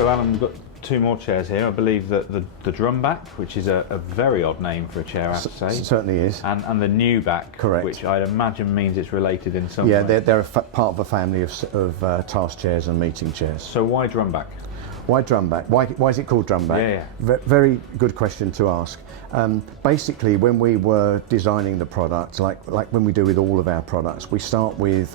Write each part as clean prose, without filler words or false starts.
So Alan, we've got two more chairs here. I believe that the Drumback, which is a very odd name for a chair, I have to say. It certainly is. And the Newback, correct, which I'd imagine means it's related in some way. Yeah, they're part of a family of task chairs and meeting chairs. So why Drumback? Why Drumback? Why is it called Drumback? Yeah. Very good question to ask. Basically, when we were designing the product, like when we do with all of our products, we start with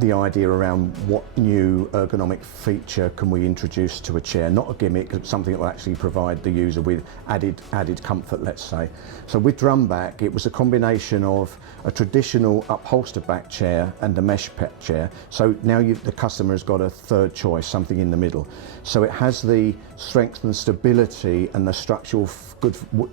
the idea around what new ergonomic feature can we introduce to a chair, not a gimmick, something that will actually provide the user with added comfort, let's say. So with Drumback, it was a combination of a traditional upholstered back chair and a mesh pet chair. So now the customer has got a third choice, something in the middle. So it has the strength and stability and the structural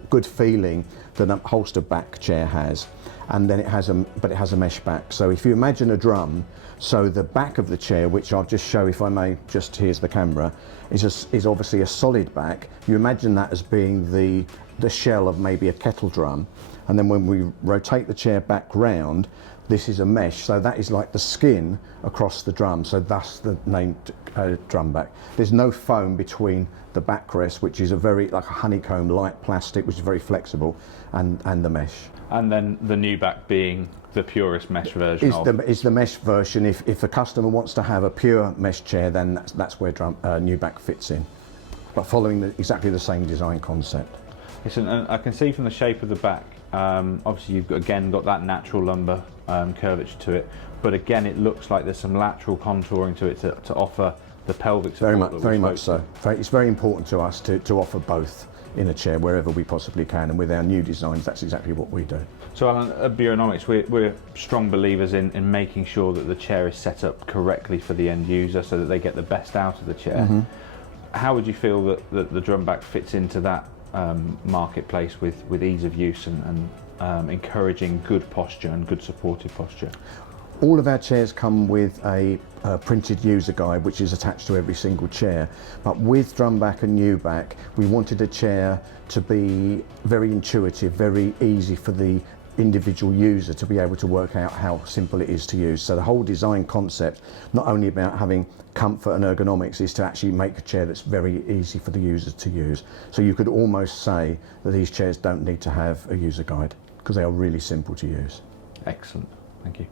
good feeling that an upholstered back chair has. And then it has a mesh back. So if you imagine a drum, so the back of the chair, which I'll just show, if I may, just here's the camera, is obviously a solid back. You imagine that as being the shell of maybe a kettle drum, and then when we rotate the chair back round, this is a mesh, so that is like the skin across the drum, so thus the name Drumback. There's no foam between the backrest, which is like a honeycomb light plastic, which is very flexible, and the mesh. And then the Newback being the purest mesh version is the mesh version. If a customer wants to have a pure mesh chair, then that's where Newback fits in, but following exactly the same design concept. Listen, I can see from the shape of the back, obviously you've again got that natural lumbar curvature to it, but again it looks like there's some lateral contouring to it to offer the pelvic support. Very much so. It's very important to us to offer both in a chair wherever we possibly can, and with our new designs that's exactly what we do. So Alan, at Bureaunomics we're strong believers in making sure that the chair is set up correctly for the end user so that they get the best out of the chair. Mm-hmm. How would you feel that the Drumback fits into that marketplace with ease of use and encouraging good posture and good supportive posture? All of our chairs come with a printed user guide which is attached to every single chair, but with Drumback and Newback we wanted a chair to be very intuitive, very easy for the individual user to be able to work out how simple it is to use. So the whole design concept, not only about having comfort and ergonomics, is to actually make a chair that's very easy for the user to use. So you could almost say that these chairs don't need to have a user guide because they are really simple to use. Excellent, thank you.